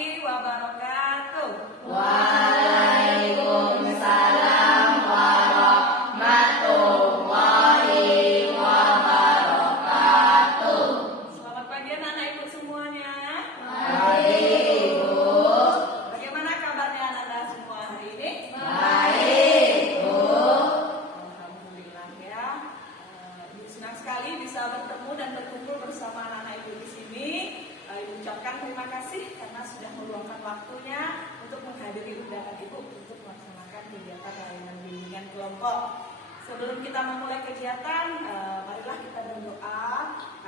warahmatullahi wabarakatuh. Waalaikumsalam warahmatullahi wabarakatuh. Selamat pagi anak-anak ibu semuanya. Baik, Bu. Bagaimana kabarnya anak-anak semua hari ini? Baik, Bu. Alhamdulillah ya. Ibu senang sekali bisa bertemu dan berkumpul bersama anak-anak ibu di sini. Ibu ucapkan terima kasih karena sudah meluangkan waktunya untuk menghadiri undangan ibu untuk melaksanakan kegiatan layanan bimbingan kelompok. Sebelum kita memulai kegiatan, marilah kita berdoa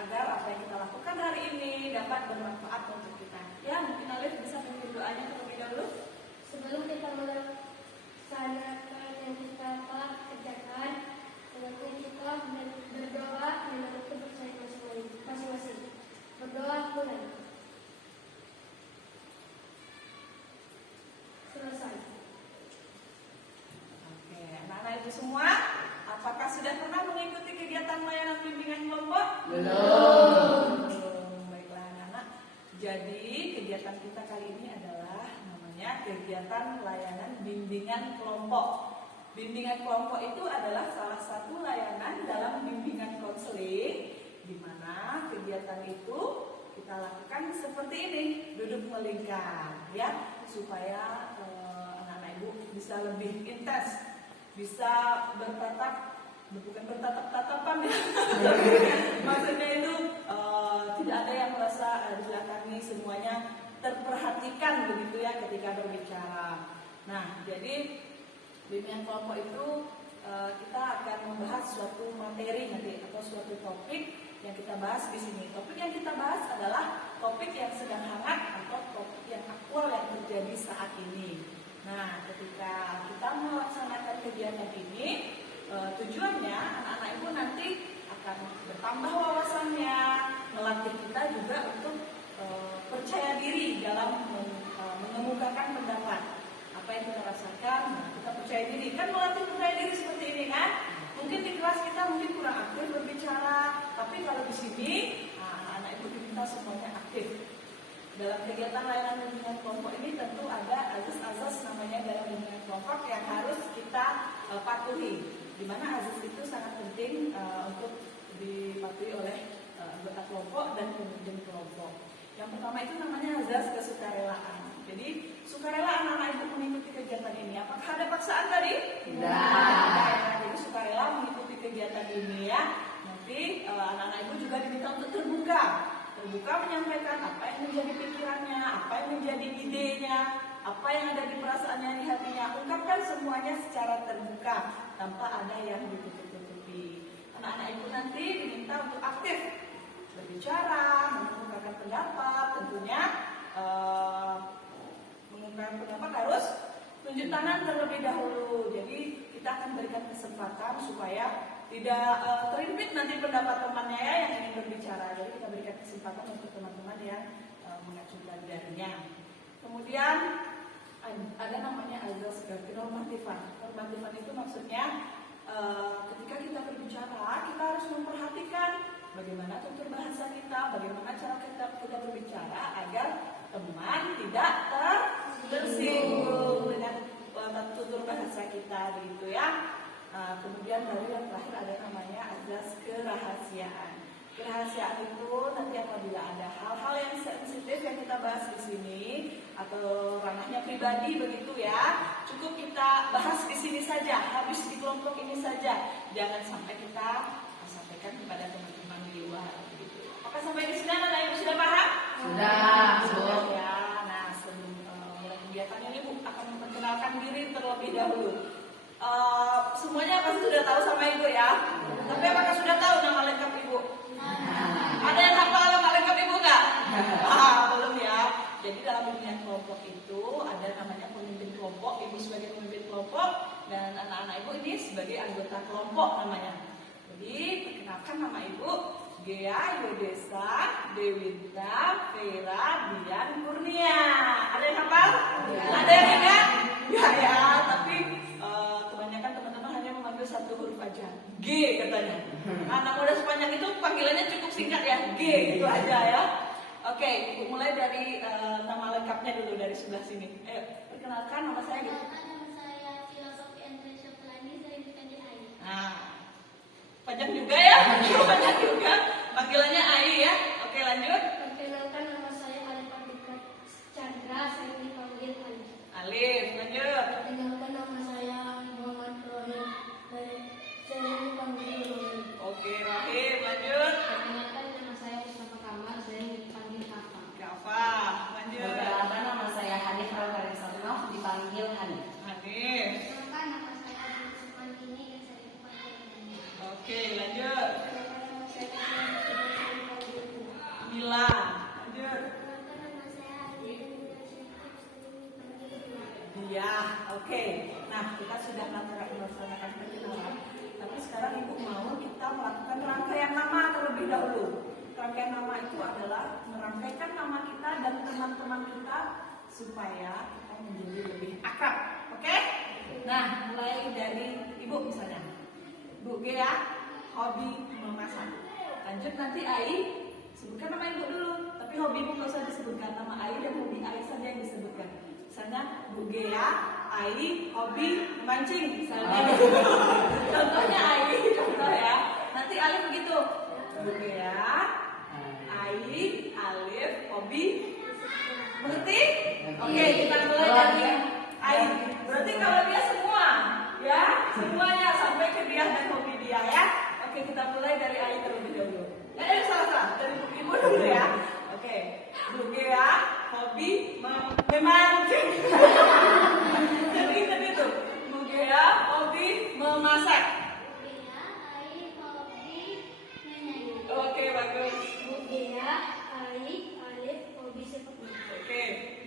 agar apa yang kita lakukan hari ini dapat bermanfaat untuk kita. Ya, mungkin Alif bisa memimpin doanya terlebih dahulu. Sebelum kita melaksanakan yang kita kerjakan, sebaiknya kita berdoa menurut kepercayaan masing-masing. Berdoa mulai. Selesai. Oke, anak-anak ibu semua, apakah sudah pernah mengikuti kegiatan layanan bimbingan kelompok? Belum. Baiklah anak-anak. Jadi kegiatan kita kali ini adalah namanya kegiatan layanan bimbingan kelompok. Bimbingan kelompok itu adalah salah satu layanan dalam bimbingan konseling, di mana kegiatan itu kita lakukan seperti ini, duduk melingkar, ya, supaya anak-anak ibu bisa lebih intens, bisa bukan bertatap-tatapan ya. Maksudnya itu tidak ada yang merasa di belakang semuanya terperhatikan begitu ya ketika berbicara. Nah, jadi bimbingan kelompok itu kita akan membahas suatu materi nanti atau suatu topik yang kita bahas di sini. Topik yang kita bahas adalah topik yang sedang hangat atau topik yang aktual yang terjadi saat ini. Nah, ketika kita melaksanakan kegiatan ini, tujuannya anak-anak ibu nanti akan bertambah wawasannya, melatih kita juga untuk percaya diri dalam mengemukakan pendapat. Apa yang kita rasakan, nah, kita percaya diri. Kan melatih percaya diri seperti ini kan? Mungkin di kelas kita mungkin kurang aktif berbicara, tapi kalau di sini anak-anak ibu kita semuanya aktif. Dalam kegiatan layanan bimbingan kelompok ini tentu ada azas-azas namanya dalam bimbingan kelompok yang harus kita patuhi. Di mana azas itu sangat penting untuk dipatuhi oleh anggota kelompok dan pemimpin kelompok. Yang pertama itu namanya azas kesukarelaan. Jadi sukarela anak-anak ibu mengikuti kegiatan ini. Apakah ada paksaan tadi? Tidak. Nah, jadi sukarela mengikuti kegiatan ini ya. Nanti anak-anak ibu juga diminta untuk terbuka menyampaikan apa yang menjadi pikirannya, apa yang menjadi idenya, apa yang ada di perasaannya, di hatinya. Ungkapkan semuanya secara terbuka tanpa ada yang ditutup-tutupi. Anak-anak ibu nanti diminta untuk aktif berbicara, mengemukakan pendapat, tentunya mengungkapkan pendapat harus tunjuk tangan terlebih dahulu. Jadi kita akan berikan kesempatan supaya tidak terimpit nanti pendapat temannya ya yang ingin berbicara. Jadi kita berikan kesempatan untuk teman-teman yang mengajukan jarinya. Kemudian ada namanya azas normatifan. Normatifan itu maksudnya ketika kita berbicara kita harus memperhatikan bagaimana tutur bahasa kita, bagaimana cara kita berbicara agar teman tidak tersinggung dengan tutur bahasa kita gitu ya. Kemudian baru yang terakhir ada namanya azas kerahasiaan. Kerahasiaan itu nanti apabila ada hal-hal yang sensitif yang kita bahas di sini atau ranahnya pribadi begitu ya, cukup kita bahas di sini saja, habis di kelompok ini saja. Jangan sampai kita sampaikan kepada teman-teman di luar begitu. Apakah sampai di sini anak ibu sudah paham? Sudah, Bu. Ya. Nah, sebelum mulai kegiatan ini Bu akan memperkenalkan diri terlebih dahulu. Semuanya pasti sudah tahu sama ibu ya. Tapi apakah sudah tahu nama lengkap ibu? Ada yang hafal nama lengkap ibu nggak? Belum ya. Jadi dalam bimbingan kelompok itu ada namanya pemimpin kelompok, ibu sebagai pemimpin kelompok dan anak-anak ibu ini sebagai anggota kelompok namanya. Jadi perkenalkan nama ibu Gea Yudesa Dewinta Vera Dian Kurnia. Ada yang hafal? Ada yang ingat? Ya, tapi kebanyakan teman-teman hanya memanggil satu huruf aja, G katanya. Anak muda sepanjang itu panggilannya cukup singkat ya, G gitu aja ya. Oke, Ibu mulai dari nama lengkapnya dulu dari sebelah sini. Ayo, perkenalkan nama saya gitu. Nama saya Filosofi Andrea Syaflani, saya di AI. Nah, panjang juga ya, panjang juga. Panggilannya Ai ya. Oke, lanjut. Perkenalkan nama saya Alif Andika Chandra, saya dipanggil Alif. Alif, lanjut. Perkenalkan nama saya Muhammad Rohim, saya dipanggil Rohim. Oke, Rahim, lanjut. Perkenalkan nama saya Mustafa Kamal, saya dipanggil Kafa. Kafa, lanjut. Perkenalkan nama saya Hanif Ranggarin Sarnoff, dipanggil Hanif. Hanif. Perkenalkan nama saya Abdul Sukman ini, dan saya dipanggil Hanif. Oke, lanjut. Perkenalkan nama saya Tiana, dan saya dipanggil Mila. Mila, lanjut. Perkenalkan nama saya Adi, dan saya dipanggil Mila. Iya, oke. Nah, kita sudah melaksanakan perkenalan. Tapi sekarang Ibu mau kita melakukan rangkaian nama terlebih dahulu. Rangkaian nama itu adalah merangkaikan nama kita dan teman-teman kita supaya kita menjadi lebih akrab. Oke? Nah, mulai dari Ibu misalnya. Bu Gea, hobi memasak. Lanjut nanti Ai, sebutkan nama Ibu dulu. Tapi hobi Ibu nggak usah disebutkan. Nama Ai dan hobi Ai saja yang disebutkan. Misalnya Bu Gea, Ai, hobi memancing. Misalnya. Contohnya Ai, contoh ya. Nanti Alif begitu. Bu Gea, Ai, Alif, hobi. Mengerti? Oke, kita mulai dari Ai. Berarti kalau dia semua, ya, semuanya sampai ke dia dan hobi dia ya. Oke, kita mulai dari Ai terlebih dahulu. Salah, dari Bu Ibu dulu ya. Oke, Bu Gea, hobi memancing. Jadi tadi itu, Bu Gea, hobi memasak. Oke, bagus. Bu Gea, Ai, Alif, hobi sepak bola. Oke.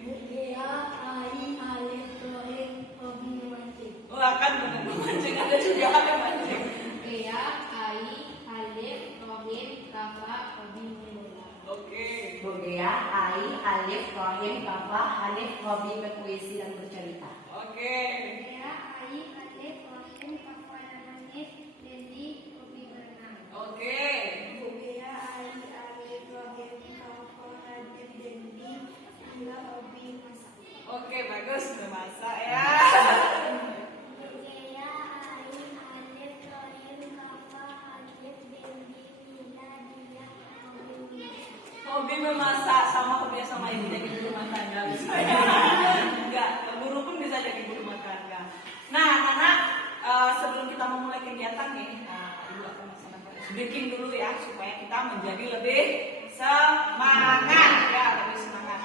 Bu Gea, Ai, Alif, Rohim, hobi memancing. Wah, kan benar memancing ada juga ada mancing. Gea, Ai, Alif, Rohim, Kafa, hobi menyanyi. Oke. Bugea, Ai, Alif, Rohim, Kafa, Hanif, hobi berpuisi dan bercerita. Oke. Gea, Ai, Alif, Rohim, Kafa, dan Hanif, Dendi, hobi berenang. Oke. Bu Gea, Ai, Alif, Rohim, Kafa, Hanif, Dendi, Mila, hobi masak. Oke, bagus memasak ya. Bu Gea, Ai, Alif, Rohim, Kafa, Hanif, Dendi, Mila, Dia, hobi masak. Hobi memasak sama hobinya sama ini jadi ibu rumah tangga bisa ya. Enggak, guru pun bisa jadi ibu rumah tangga. Nah, anak-anak, sebelum kita memulai kegiatan nih, ibu akan melaksanakan breaking dulu ya supaya kita menjadi lebih semangat ya, lebih semangat.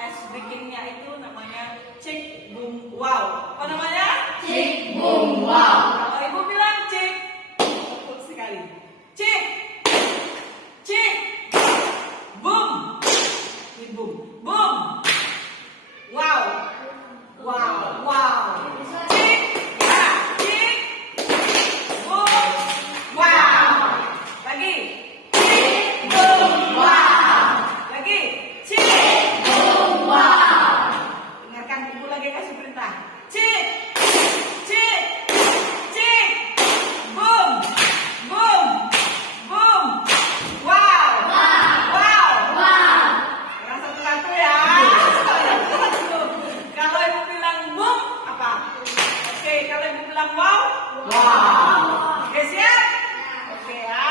Ice breakingnya itu namanya cik boom wow. Apa namanya? Cik Bum Wow. Kalau ibu bilang cik, fokus sekali. Cik, cik, boom, ini boom, boom, wow, wow, wow. Cik, ya, cik, boom, wow. Lagi, cik, boom, wow. Lagi, cik, boom, wow. Dengarkan ibu lagi kasih perintah. Cik, cik, cik, boom, boom, boom, wow, wow, wow. Yang satu-satu ya. Satu. Kalau ibu bilang boom, apa? Oke, kalau ibu bilang wow, Wow. oke siap? Oke ya.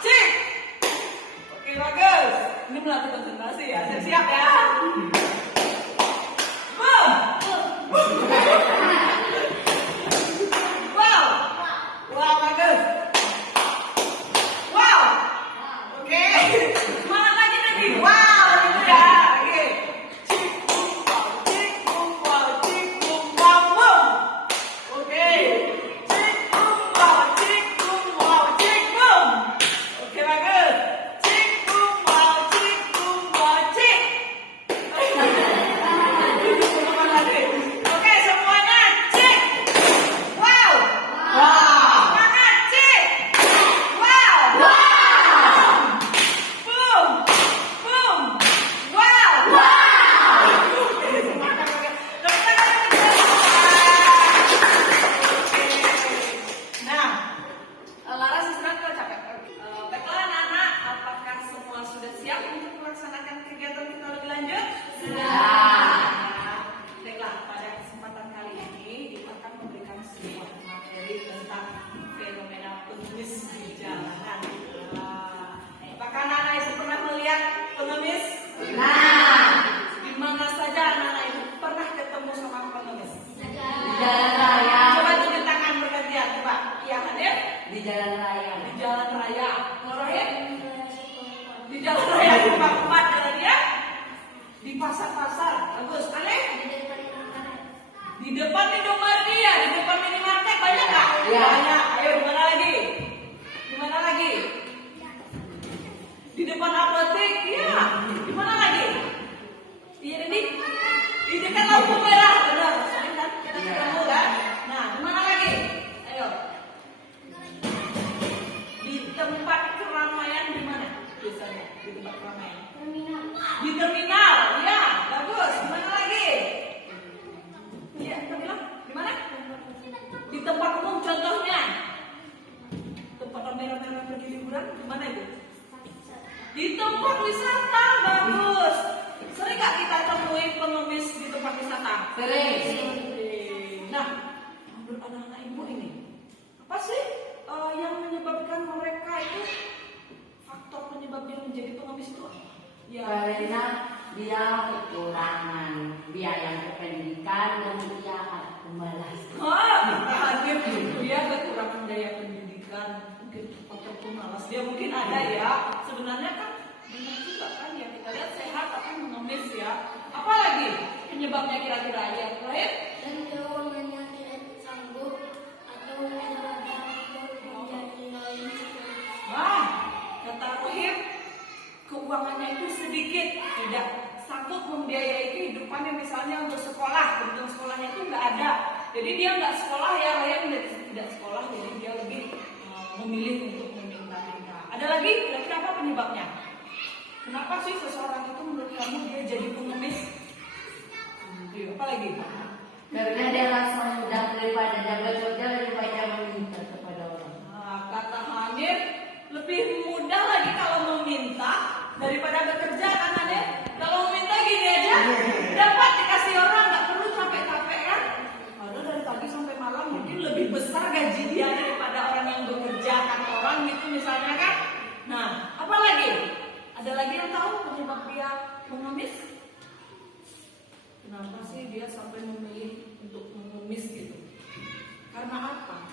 Cik. Oke bagus. Ini melatih konsentrasi ya. Siap ya. Boom. Wow. Wow bagus. Wow. Oke. Semangat lagi tadi. Wow gitu ya. Oke. Cik boom wow. Cik boom wow. Cik boom wow boom. Oke. Cik boom wow. Cik boom wow. Cik boom. Oke bagus. Cik boom wow. Cik boom wow. Cik. pasar-pasar. Bagus. Alif? Di depan Indomaret ya, di depan minimarket banyak nggak? Ya. Banyak. Ayo, di mana lagi? Di mana lagi? Di depan apotek, ya. Di mana lagi? Iya, ini di dekat lampu merah, benar. Sering kan kita ketemu kan? Nah, di mana lagi? Ayo. Di tempat keramaian di mana? Biasanya di tempat keramaian. Di terminal, ya, bagus. Di mana lagi? Iya, kita bilang di mana? Di tempat umum contohnya. Tempat ramai-ramai pergi liburan, di mana itu? Di tempat wisata, bagus. Sering nggak kita temui pengemis di tempat wisata? Sering. Nah, menurut anak-anak ibu ini, apa sih yang menyebabkan mereka itu faktor penyebab dia menjadi pengemis itu apa? Ya, Karena dia kekurangan biaya untuk pendidikan dan dia malas. kita hadir dia kekurangan daya pendidikan, mungkin faktor pemalas. Dia mungkin ada ya. Sebenarnya kan benar juga kan ya, kita lihat sehat tapi mengemis ya. Apalagi penyebabnya kira-kira ya, Rahim? Dan keuangannya tidak sanggup atau menyebabkan menjadi lain. Wah, kata Rahim, keuangannya itu sedikit, tidak sanggup membiayai kehidupannya, misalnya untuk sekolah, kebutuhan sekolahnya itu nggak ada. Jadi dia nggak sekolah ya, Rahim tidak sekolah, jadi dia lebih memilih untuk meminta-minta. Ada lagi, kira-kira apa penyebabnya? Kenapa sih seseorang itu menurut kamu dia jadi pengemis? Apa lagi? Karena dia rasa mudah daripada dia bekerja lebih baik dia meminta kepada orang. Nah, kata Hanif, lebih mudah lagi kalau meminta daripada bekerja kan Hanif? Kalau meminta gini aja, dapat dikasih orang, nggak perlu capek-capek kan? Padahal dari pagi sampai malam mungkin lebih besar gaji dia daripada orang yang bekerja kantoran gitu misalnya kan? Nah, apa lagi? Ada lagi yang tahu penyebab dia mengemis? Kenapa sih dia sampai memilih untuk mengemis gitu? Karena apa?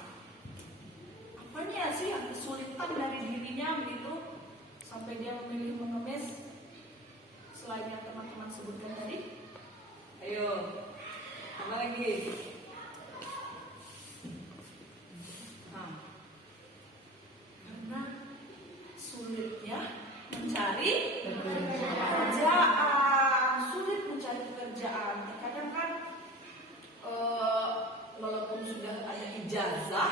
Apanya sih yang kesulitan dari dirinya begitu sampai dia memilih mengemis? Selain yang teman-teman sebutkan tadi, ayo, apa lagi? Nah, karena sulitnya mencari pekerjaan, sulit mencari pekerjaan. Terkadang kan walaupun sudah ada ijazah,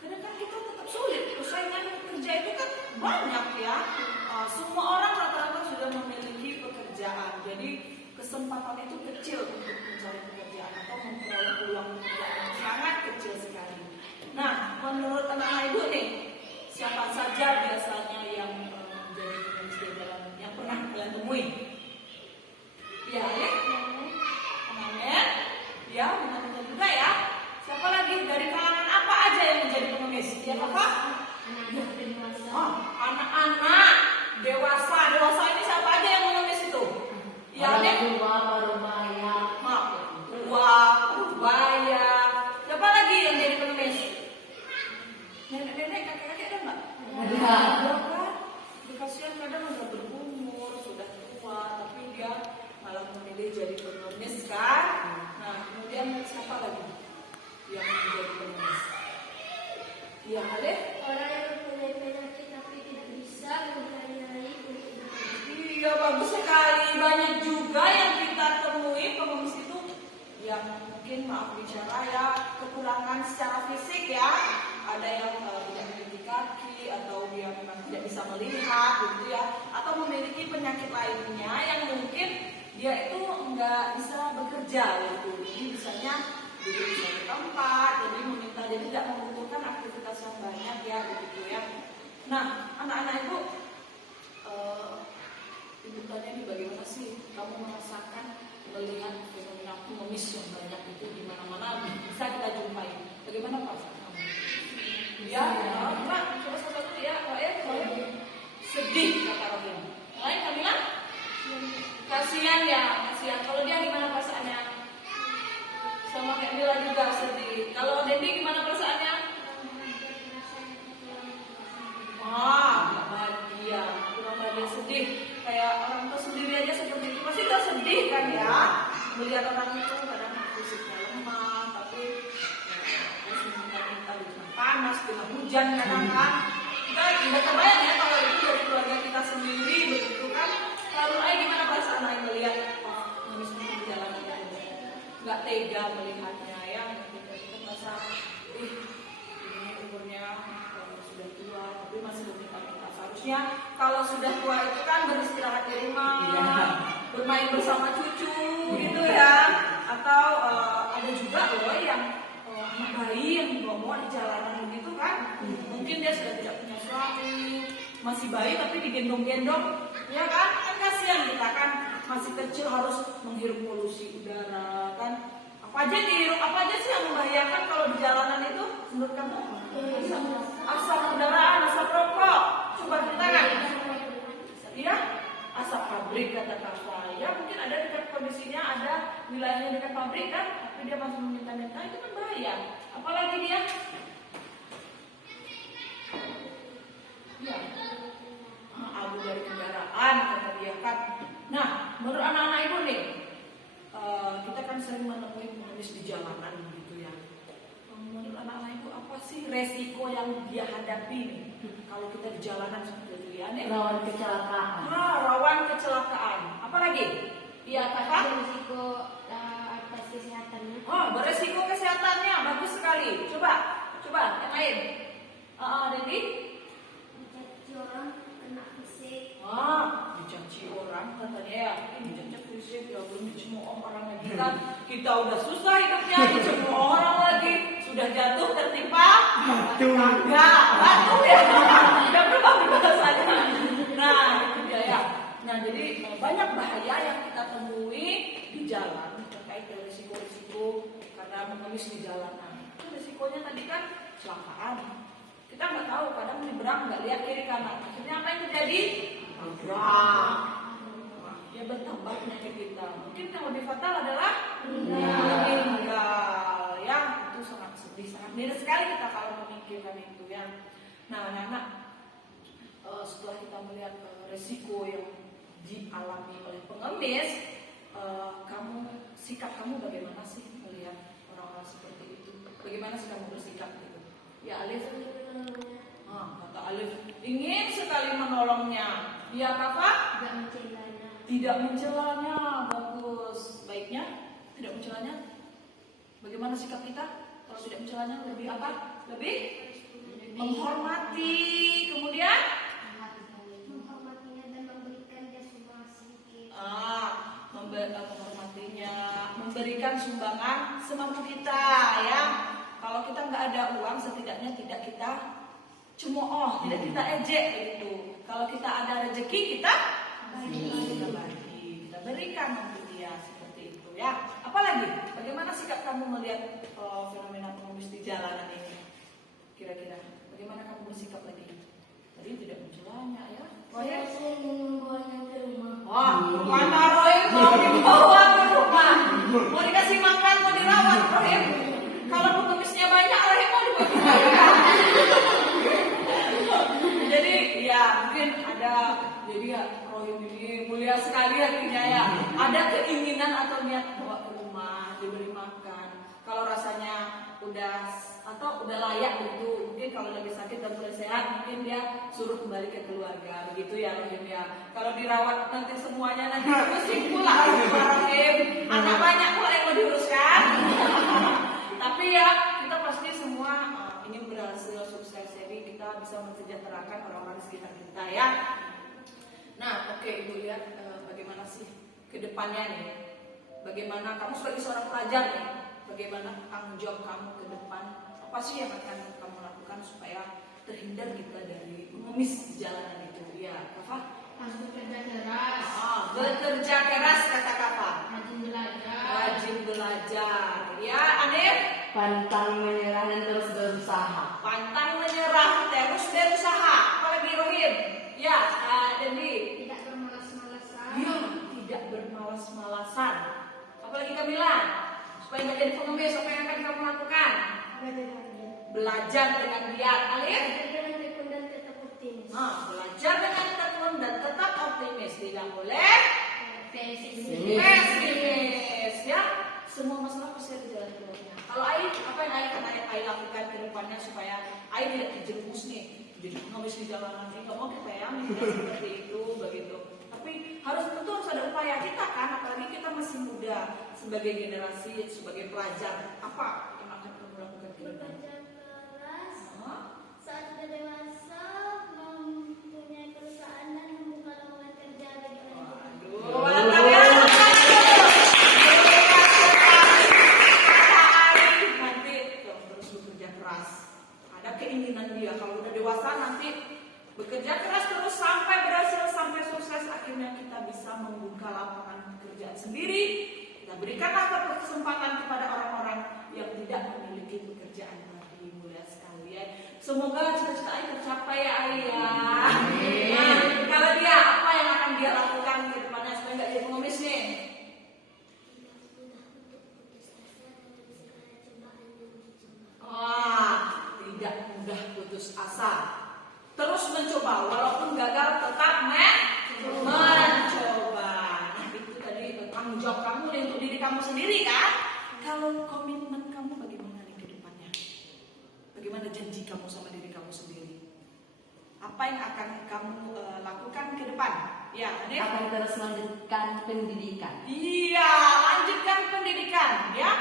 kadang kan kita tetap sulit. Persaingan kerja itu kan banyak ya. Semua orang rata-rata sudah memiliki pekerjaan. Jadi kesempatan itu kecil untuk mencari pekerjaan atau memperoleh peluang pekerjaan sangat kecil sekali. Nah, menurut anak-anak ibu nih, siapa saja biasanya yang menjadi penulis dalam yang pernah kalian temui? Ya, Amen. Ya, benar-benar juga ya. Siapa lagi dari kalangan apa aja yang menjadi pengemis? Ya, apa? Oh, anak-anak, dewasa ini siapa aja yang mengemis itu? Ya, Orang tua baru bayar. maaf, tua, baya. Siapa lagi yang jadi pengemis? Nenek-nenek, kakek-kakek ada nggak? Ada. Ada kan? Kasihan kadang udah berumur, sudah tua, tapi dia malah memilih jadi pengemis kan? Nah, kemudian siapa lagi yang menjadi pengemis? Ya, Alif? Orang yang mempunyai penyakit tapi tidak bisa mempercayai kehidupan. Iya, bagus sekali. Banyak juga yang kita temui pengemis itu yang mungkin maaf bicara ya kekurangan secara fisik ya. Ada yang tidak memiliki kaki atau dia memang tidak bisa melihat gitu ya, atau memiliki penyakit lainnya yang mungkin dia itu nggak bisa bekerja gitu. Jadi misalnya duduk di suatu tempat, jadi meminta, jadi tidak membutuhkan aktivitas yang banyak ya begitu ya. Nah, anak-anak ibu ibu tanya nih, bagaimana sih kamu merasakan melihat fenomena pengemis yang banyak itu di mana-mana bisa kita jumpai? Bagaimana perasaan kamu? Ya, Mbak, coba satu-satu ya, sedih kata Robin. Yang lain Kamila? Kasihan ya, kasihan. Kalau dia gimana perasaannya? Sama kayak Mila juga sedih. Kalau Dendi gimana perasaannya? Nggak bahagia, kurang bahagia, sedih. Kayak orang tua sendiri aja seperti itu, pasti gak sedih sedih kan ya, melihat orang itu kadang fisiknya lemah, tapi harus minta dengan panas, dengan hujan kadang kan. Kita tidak kebayang ya kalau itu dari keluarga kita sendiri begitu kan. Lalu gimana perasaan Ai melihat pengemis itu di jalan itu? Nggak tega melihatnya ya, kita merasa ini umurnya sudah tua tapi masih berminta-minta. Seharusnya kalau sudah tua itu kan beristirahat di rumah, bermain bersama cucu gitu ya. Atau ada juga loh yang anak bayi yang dibawa di jalanan begitu kan. Mungkin dia sudah tidak punya suami, masih bayi tapi digendong-gendong, ya kan? Kan kasihan kita kan, masih kecil harus menghirup polusi udara kan. Apa aja dihirup, apa aja sih yang membahayakan kalau di jalanan itu menurut kamu? Asap udara, asap rokok. Coba kita kan? Iya, asap pabrik kata Kava. Ya mungkin ada dekat kondisinya, ada wilayahnya dekat pabrik kan, tapi dia masih meminta-minta, itu kan bahaya. Apalagi dia? Ya, abu dari kendaraan kata dia kan. Nah, menurut anak-anak ibu nih, kita kan sering menemui pengemis di jalanan gitu ya. Menurut anak-anak ibu apa sih resiko yang dia hadapi nih kalau kita di jalanan seperti itu ya? Rawan kecelakaan. Rawan kecelakaan. Apa lagi? Iya kakak? Risiko atas kesehatannya. Beresiko kesehatannya bagus sekali. Coba yang lain. Dendi? Mencaci orang, kena fisik. Dicaci orang katanya ya. Dicaci fisik ya belum dicemooh orang lagi kan. Kita udah susah hidupnya dicemooh orang lagi. Sudah jatuh tertimpa batu ya. Udah berubah bahasanya. Nah itu dia ya. Nah jadi banyak bahaya yang kita temui di jalan terkait dengan risiko-risiko karena mengemis di jalanan. Itu risikonya tadi kan kecelakaan. Kita nggak tahu, kadang nyebrang nggak lihat kiri kanan. Akhirnya apa yang terjadi? Tabrak. Ya bertambah penyakit kita. Mungkin yang lebih fatal adalah meninggal. Ya itu sangat sedih, sangat miris sekali kita kalau memikirkan itu ya. Nah anak-anak, setelah kita melihat resiko yang dialami oleh pengemis, sikap kamu bagaimana sih melihat orang-orang seperti itu? Bagaimana sih kamu bersikap gitu? Ya Alif, kata Alif ingin sekali menolongnya. Ya Kava? Tidak mencelanya. Bagus. Baiknya tidak mencelanya. Bagaimana sikap kita kalau tidak mencelanya? Lebih apa? Lebih menghormati. Kemudian Menghormatinya dan memberikan dia sumbangan sedikit. menghormatinya, memberikan sumbangan semampu kita ya. Kalau kita nggak ada uang, setidaknya tidak kita cemooh, tidak kita ejek gitu. Kalau kita ada rezeki, kita bagi, kita berikan untuk dia seperti itu ya. Apalagi, bagaimana sikap kamu melihat fenomena pengemis di jalanan ini? Kira-kira, bagaimana kamu bersikap lagi? Tadi tidak mencelanya ya. Saya ingin membawanya ke rumah. Mana Rohim mau dibawa ke rumah? Mau dikasih makan, mau dirawat Rohim? Kalau pengemisnya banyak, Rohim mau dibawa ke rumah. Jadi ya mungkin ada, jadi ya Rohim ini mulia sekali hatinya ya. Ada keinginan atau niat bawa ke rumah, diberi makan. Kalau rasanya udah layak gitu, mungkin kalau lagi sakit dan mulai sehat, mungkin dia suruh kembali ke keluarga, begitu ya Rohim ya. Kalau dirawat nanti semuanya nanti pusing pula Rohim, anak banyak pula yang mau diuruskan. Tapi ya kita pasti semua ingin berhasil sukses, jadi kita bisa mensejahterakan orang-orang di sekitar kita ya. Nah oke, Ibu lihat bagaimana sih kedepannya nih, bagaimana kamu sebagai seorang pelajar nih, bagaimana tanggung jawab kamu ke depan? Apa sih yang akan kamu lakukan supaya terhindar kita dari mengemis di jalanan itu? Ya, Kava? Harus bekerja keras. Bekerja keras kata Kava. Rajin belajar. Rajin belajar. Ya, Anif? Pantang menyerah dan terus berusaha. Pantang menyerah, terus berusaha. Apalagi Rohim? Ya, Dendi? Tidak bermalas-malasan. Ya, tidak bermalas-malasan. Apalagi Kamila? Supaya nggak jadi pengemis, apa yang akan kamu lakukan? Belajar dengan giat. Alif? Belajar dengan tekun dan tetap optimis. Belajar dengan tekun dan tetap optimis. Tidak boleh Pesimis ya. Semua masalah pasti ada jalan keluarnya. Kalau apa yang akan lakukan ke depannya supaya tidak terjerumus nih jadi pengemis di jalanan? Nggak mau kita ya mikirnya seperti itu begitu. Tapi tentu harus ada upaya kita kan, apalagi kita masih muda sebagai generasi, sebagai pelajar. Apa yang akan kamu lakukan ke depan? Bekerja keras. Saat sudah dewasa, mempunyai perusahaan dan membuka lowongan kerja bagi orang tua. Waduh, mantap ya. Nanti terus bekerja keras. Ada keinginan dia kalau udah dewasa nanti bekerja keras terus sampai berhasil, sampai sukses, akhirnya kita bisa membuka lapangan pekerjaan sendiri. Kita berikanlah kesempatan kepada orang-orang yang tidak memiliki pekerjaan lagi. Mulia sekali ya. Semoga cita-cita Ai tercapai ya Ai ya. Nah, kalau dia apa yang akan dia lakukan ke depannya supaya nggak jadi pengemis nih? Tidak mudah putus asa. Terus mencoba, walaupun gagal tetap mencoba. Nah itu tadi tanggung jawab kamu untuk diri kamu sendiri kan. Kalau komitmen kamu bagaimana nih ke depannya? Bagaimana janji kamu sama diri kamu sendiri? Apa yang akan kamu lakukan ke depan? Ya, Hanif? Akan terus melanjutkan pendidikan. Iya, lanjutkan pendidikan ya.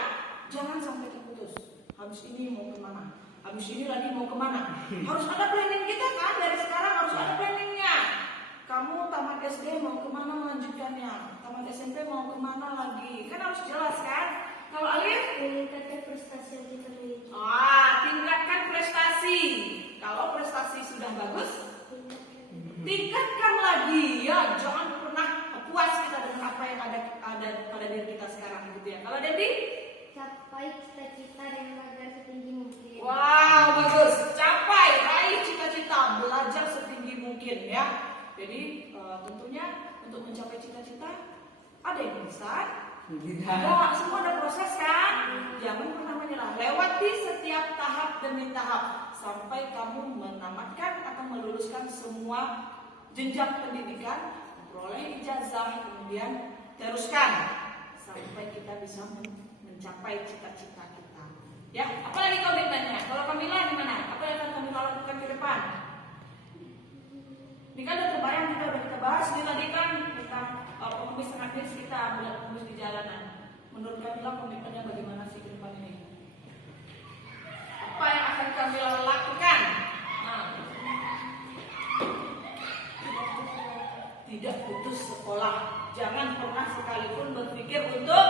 Jangan sampai terputus. Habis ini mau kemana? Habis ini lagi mau kemana? Harus ada planning kita kan, dari sekarang harus ada planningnya. Kamu tamat SD mau kemana melanjutkannya? Tamat SMP mau kemana lagi? Kan harus jelas kan? Kalau Alif? Meningkatkan prestasi yang kita miliki. Tingkatkan prestasi. Kalau prestasi sudah bagus, tingkatkan lagi ya. Jangan pernah puas kita dengan apa yang ada pada diri kita sekarang gitu ya. Kalau Debbie? Capai cita-cita dengan belajar setinggi mungkin. Wow, bagus. Capai, raih cita-cita, belajar setinggi mungkin ya. Jadi tentunya untuk mencapai cita-cita ada yang besar. Ada, semua ada proses kan. Jangan pernah menyerah. Lewati setiap tahap demi tahap sampai kamu menamatkan atau meluluskan semua jenjang pendidikan, memperoleh ijazah, kemudian teruskan sampai kita bisa mencapai cita-cita kita. Ya, apalagi komitmennya? Kalau Kamila gimana? Apa yang akan Kamila lakukan ke depan? Ini kan udah terbayang, kita bahas ini tadi kan tentang pengemis aktif kita, pengemis di jalanan. Menurut Kamila komitmennya bagaimana sih ke depan ini? Apa yang akan Kamila lakukan? Nah, tidak putus sekolah. Jangan pernah sekalipun berpikir untuk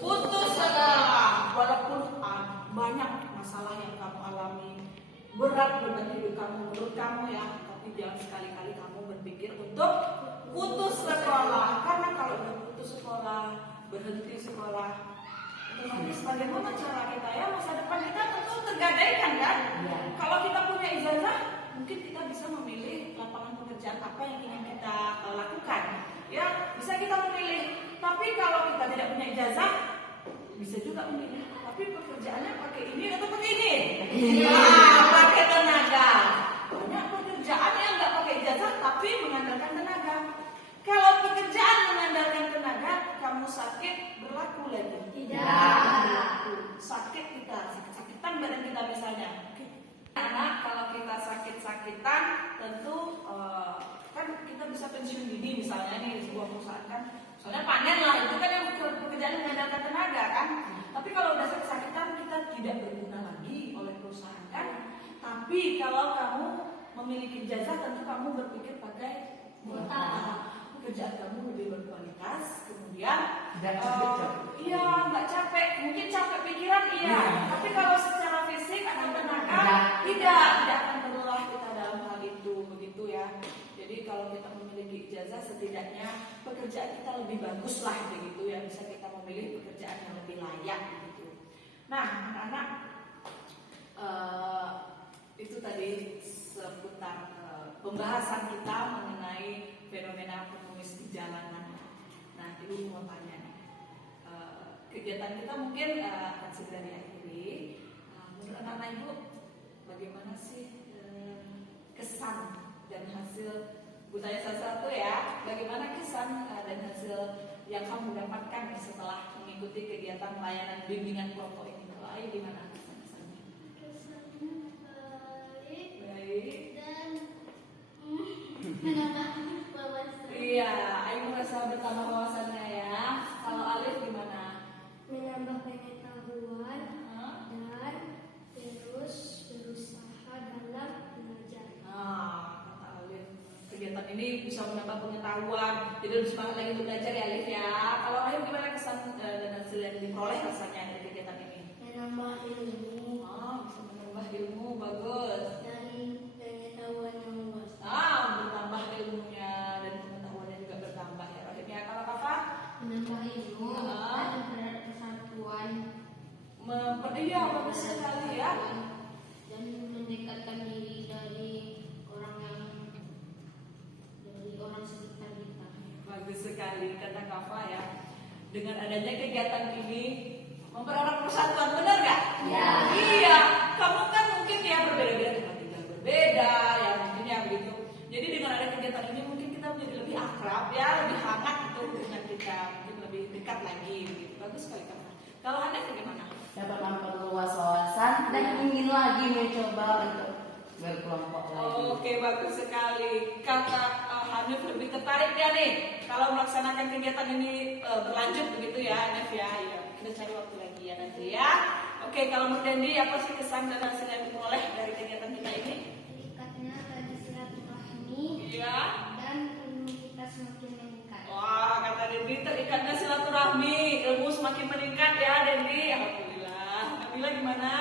putus sekolah. Walaupun banyak masalah yang kamu alami, berat beban hidup kamu menurut kamu ya, tapi jangan sekali-kali kamu berpikir untuk putus sekolah. Karena kalau udah putus sekolah, berhenti sekolah, otomatis bagaimana cara kita ya, masa depan kita tentu tergadaikan kan? Ya. Kalau kita punya ijazah, mungkin kita bisa memilih lapangan pekerjaan apa yang ingin kita lakukan. Ya, bisa kita memilih. Tapi kalau kita tidak punya ijazah, bisa juga memilih. Tapi pekerjaannya pakai ini atau pakai ini? Pakai tenaga. Banyak pekerjaan yang nggak pakai ijazah tapi mengandalkan tenaga. Kalau pekerjaan mengandalkan tenaga, kamu sakit berlaku lagi. Tidak. Sakit kita, sakit-sakitan badan kita misalnya. Karena kalau kita sakit-sakitan, tentu kan kita bisa pensiun dini misalnya nih di sebuah perusahaan kan. Soalnya panen lah, itu kan yang pekerjaan mengandalkan tenaga kan. Tapi kalau udah sakit-sakitan kita tidak berguna lagi oleh perusahaan kan. Tapi kalau kamu memiliki ijazah, tentu kamu berpikir pakai pekerjaan kamu lebih berkualitas, kemudian iya nggak capek, mungkin capek pikiran iya, tapi kalau secara fisik atau tenaga tidak akan terlelah kita dalam hal itu begitu ya. Jadi kalau kita memiliki ijazah setidaknya pekerjaan kita lebih bagus lah begitu ya, bisa kita memilih pekerjaan yang lebih layak gitu. Nah anak-anak itu tadi seputar pembahasan kita mengenai fenomena pengemis di jalanan. Nah, Ibu mau tanya nih, kegiatan kita mungkin akan segera diakhiri. Menurut anak-anak Ibu, bagaimana sih kesan dan hasil Bu tanya satu-satu ya. Bagaimana kesan dan hasil yang kamu dapatkan setelah mengikuti kegiatan layanan bimbingan kelompok ini? Kalau Ayu gimana kesan-kesannya? Kesannya baik Baik. dan menambah wawasan. Iya, Ayu merasa bertambah wawasannya ya. Kalau Alif gimana? Menambah pengetahuan Hah? dan terus berusaha dalam belajar. Nah, kata Alif, kegiatan ini bisa menambah pengetahuan, jadi lebih semangat lagi untuk belajar ya Alif ya. Kalau Ayu gimana kesan dan hasil yang diperoleh rasanya dari kegiatan ini? Menambah ilmu Bisa menambah ilmu, bagus. dan pengetahuan yang luas. Bertambah ilmunya dan pengetahuannya juga bertambah ya Rahim ya. Kalau Kakak? Menambah ilmu Ah. dan berat persatuan Iya, bagus sekali ya. dan mendekatkan diri dari orang sekitar kita. Bagus sekali kata Kafa ya. Dengan adanya kegiatan ini mempererat persatuan, benar nggak? Ya. Iya. Kamu kan mungkin ya berbeda-beda, tempat tinggal berbeda, ya mungkin ya begitu. Jadi dengan ada kegiatan ini mungkin kita menjadi lebih akrab ya, lebih hangat itu dengan kita, mungkin lebih dekat lagi. Begitu. Bagus sekali Kafa. Kalau Hanif bagaimana? Dapat memperluas wawasan dan ingin lagi mencoba untuk berkelompok lagi. Oke, bagus sekali. Kata Hanif lebih tertarik ya nih kalau melaksanakan kegiatan ini berlanjut begitu ya, Hanif ya. Ya, kita cari waktu lagi ya nanti ya. Oke, kalau menurut Dendi apa sih kesan dan hasil yang diperoleh dari kegiatan kita ini? Ikatnya tadi silaturahmi Iya. dan ilmu kita semakin meningkat. Wah, kata Dendi terikatnya silaturahmi, ilmu semakin meningkat ya Dendi. Alhamdulillah. Nabila gimana?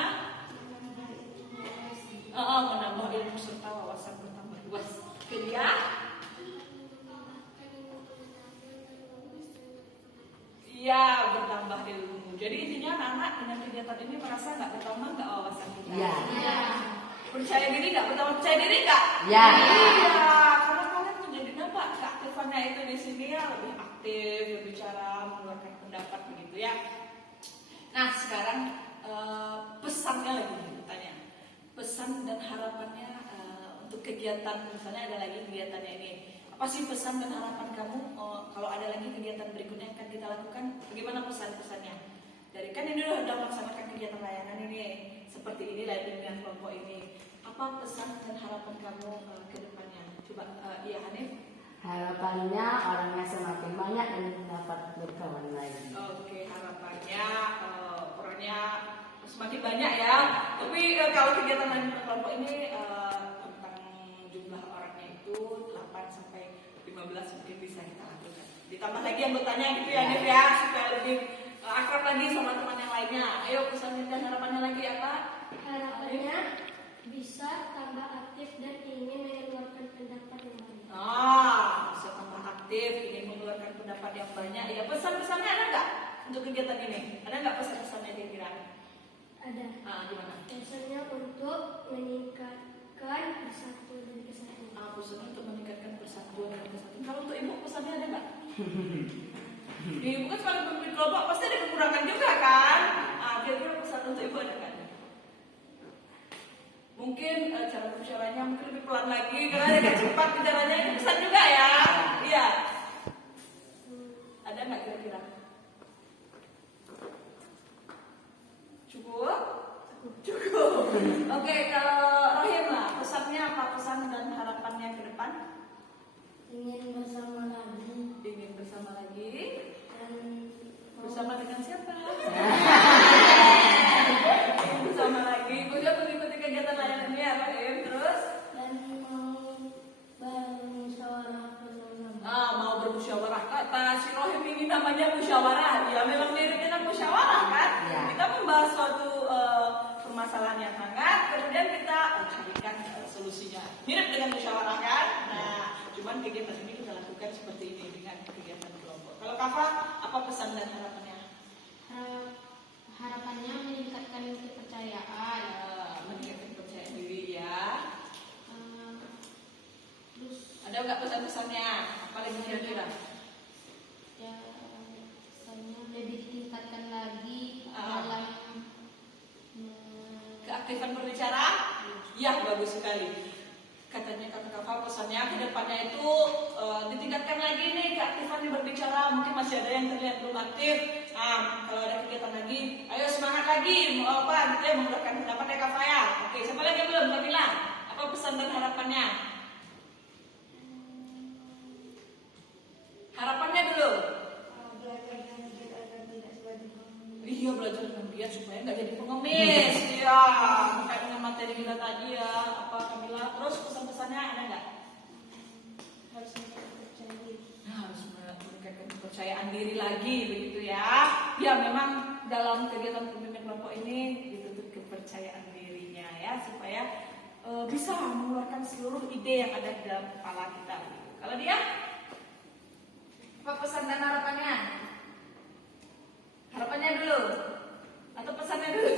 Menambah ilmu wawasan. Menambah ilmu serta wawasan bertambah luas. Oke ya. Iya, bertambah ilmu. Jadi intinya anak-anak dengan kegiatan ini merasa nggak bertambah nggak wawasan kita. Iya. Ya. Percaya diri nggak bertambah percaya diri nggak? Ya. Iya, karena kalian menjadi nampak keaktifannya itu di sini ya lebih aktif, berbicara, mengeluarkan pendapat begitu ya. Nah sekarang pesannya lagi ditanya. Pesan dan harapannya untuk kegiatan misalnya ada lagi kegiatannya ini. Apa sih pesan dan harapan kamu kalau ada lagi kegiatan berikutnya yang akan kita lakukan? Bagaimana pesan-pesannya? Dari kan ini udah melaksanakan kegiatan layanan ini seperti ini layanan kelompok ini. Apa pesan dan harapan kamu ke depannya? Coba iya Hanif. Harapannya orangnya semakin banyak dan dapat berkawan lagi. Oke, harapannya orangnya semakin banyak ya. Tapi kalau kegiatan layanan kelompok ini tentang jumlah orangnya itu 8 sampai 15 mungkin bisa kita lakukan. Ditambah lagi anggotanya gitu ya, Hanif ya, supaya lebih akrab lagi sama teman yang lainnya. Ayo pesan dan harapannya lagi apa? Harapannya bisa tambah aktif dan ingin mengeluarkan pendapat yang banyak. Bisa tambah aktif, ingin mengeluarkan pendapat yang banyak. Ya pesan-pesannya ada nggak untuk kegiatan ini? Ada nggak pesan-pesannya kira-kira? Ada. Gimana? Pesannya untuk meningkatkan persatuan dan kesatuan. Pesan untuk meningkatkan persatuan dan kesatuan. Kalau untuk ibu pesannya ada nggak? Ibu kan kalau memimpin kelompok pasti ada kekurangan juga kan? Kira-kira pesan untuk ibu ada nggak? Mungkin cara berbicaranya mungkin lebih pelan lagi karena agak cepat bicaranya. Ini pesan juga ya. Iya. Ada nggak kira-kira? Cukup? Cukup. Oke, kalau Rahim lah, pesannya apa? Pesan dan harapannya ke depan? Ingin bersama lagi Ingin bersama lagi. dan Bersama dengan siapa? Bersama lagi. Bisa mengikuti kegiatan layanan ini ya, Rahim. Terus? dan mau bermusyawarah bersama. Mau bermusyawarah. Kata si Rahim ini namanya musyawarah. Ya memang mirip dengan musyawarah kan? Ya. Kita membahas suatu permasalahan yang hangat, kemudian kita carikan solusinya. Mirip dengan musyawarah kan? Nah, cuman kegiatan ini kita lakukan seperti ini dengan kegiatan kelompok. Kalau Kafa, apa pesan dan harapannya? Harapannya meningkatkan kepercayaan. Meningkatkan kepercayaan diri ya. Terus Ada nggak pesan-pesannya? Apa lagi kira-kira? ya pesannya lebih ditingkatkan lagi Ah. dalam Keaktifan berbicara? Ya, bagus sekali. Katanya kata Kafa pesannya ke depan harapannya itu ditingkatkan lagi nih keaktifan berbicara. Mungkin masih ada yang terlihat belum aktif. Nah, kalau ada kegiatan lagi, ayo semangat lagi, mau apa gitu ya, mengeluarkan pendapatnya Kak Faya. Oke, siapa lagi yang belum? Kak Mila, apa pesan dan harapannya? Harapannya dulu. Iya, belajar dengan giat supaya nggak jadi pengemis. Iya, kayak dengan materi kita tadi ya. Apa Kamila? Terus pesan-pesannya ada nggak? Harus percaya diri. Nah, harus meningkatkan kepercayaan diri lagi, begitu ya. Ya, memang dalam kegiatan pemimpin kelompok ini dituntut kepercayaan dirinya ya, supaya bisa mengeluarkan seluruh ide yang ada di dalam kepala kita. Kalau dia, apa pesan dan harapannya? Harapannya dulu atau pesannya dulu?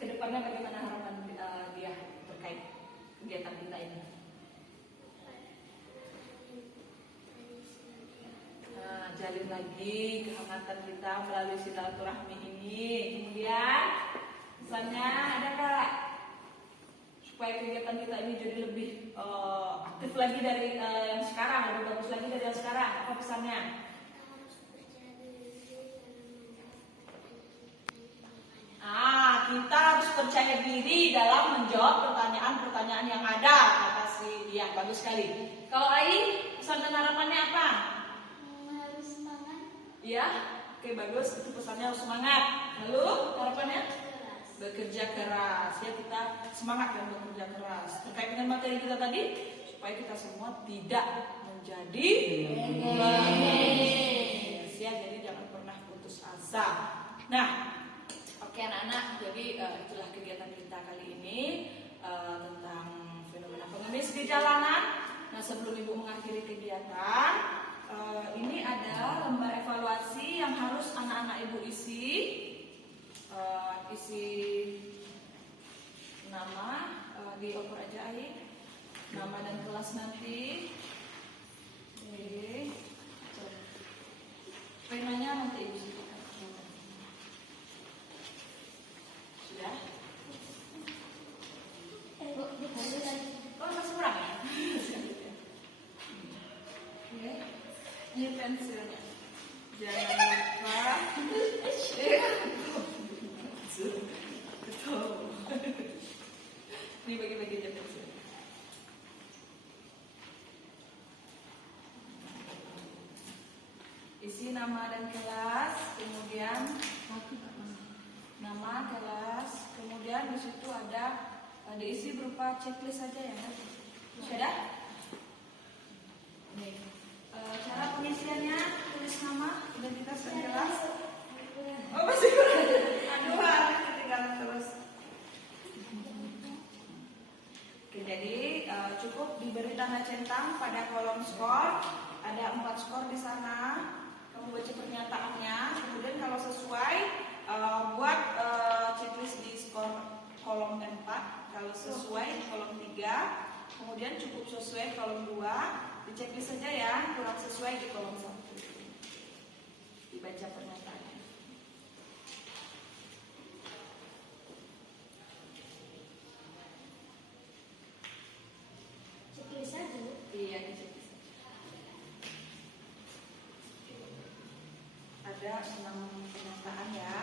Kedepannya bagaimana harapan dia terkait kegiatan kita ini? Nah, jalin lagi kehangatan kita melalui silaturahmi ini. Kemudian pesannya ada nggak? Supaya kegiatan kita ini jadi lebih aktif lagi dari yang sekarang, lebih bagus lagi dari yang sekarang. Apa pesannya? Kita harus percaya diri dalam menjawab pertanyaan-pertanyaan yang ada, kata si dia. Bagus sekali. Kalau Ai, pesan dan harapannya apa? Harus semangat. Iya, oke bagus. Itu pesannya harus semangat. Lalu harapannya? Bekerja keras. Ya, kita semangat dan bekerja keras. Terkait dengan materi kita tadi, supaya kita semua tidak menjadi pengemis. Ya, jadi jangan pernah putus asa. Nah, oke anak-anak, jadi itulah kegiatan kita kali ini tentang fenomena pengemis di jalanan. Nah, sebelum Ibu mengakhiri kegiatan, ini ada lembar evaluasi yang harus anak-anak Ibu isi. Isi nama, dioper aja Ai, nama dan kelas nanti. Oke. Penanya nanti Ibu sisihkan. Sudah? Oh, masih kurang ya? Oke. Ini pensilnya. Jangan lupa. Betul. Ini bagi-bagi aja pensil. Isi nama dan kelas, kemudian nama kelas, kemudian di situ ada diisi berupa checklist saja ya. Sudah? Nih, cara pengisiannya tulis nama, identitas dan kelas. Oh masih kurang. Aduh, ketinggalan terus. Oke, jadi cukup diberi tanda centang pada kolom skor. Ada 4 skor di sana. Kamu baca pernyataannya. Kemudian kalau sesuai buat checklist di skor kolom 4. Kalau sesuai kolom 3. Kemudian cukup sesuai kolom 2. Di checklist saja ya. Kurang sesuai di kolom 1. Dibaca pernyataannya. Checklist aja. Iya, di checklist. Ada 6 pernyataan ya.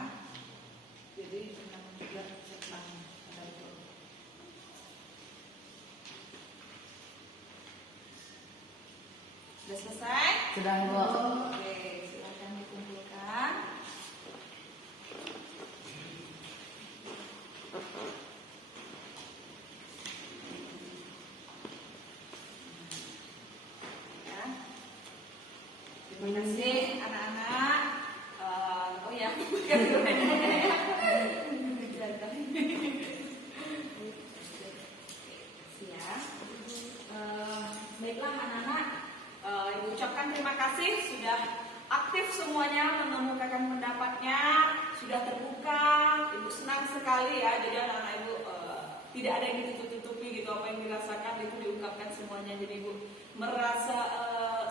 Jadi 6 juga centang. Ada itu. Sudah selesai? Sudah, Bu. Oke, silakan dikumpulkan. Ya. Terima kasih anak-anak. Oh ya, baiklah anak-anak, Ibu ucapkan terima kasih sudah aktif semuanya mengemukakan pendapatnya, sudah terbuka. Ibu senang sekali ya, jadi anak-anak Ibu tidak ada yang ditutup-tutupi gitu, apa yang dirasakan itu diungkapkan semuanya. Jadi Ibu merasa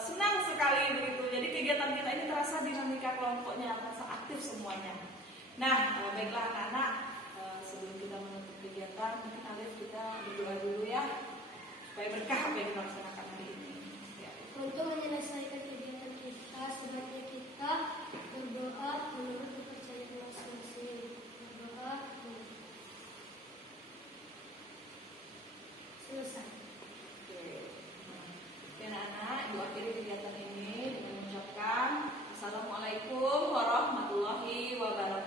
senang sekali begitu. Jadi kegiatan kita ini terasa dinamika kelompoknya, terasa aktif semuanya. Nah, baiklah anak-anak, sebelum kita menutup berdoa dulu ya, supaya berkah apa yang kita laksanakan hari ini. Ya. Untuk menyelesaikan kegiatan kita, sebaiknya kita berdoa menurut kepercayaan masing-masing. Berdoa dulu. Selesai. Oke. Oke, anak-anak, ibu akhiri kegiatan ini dengan mengucapkan Assalamualaikum warahmatullahi wabarakatuh.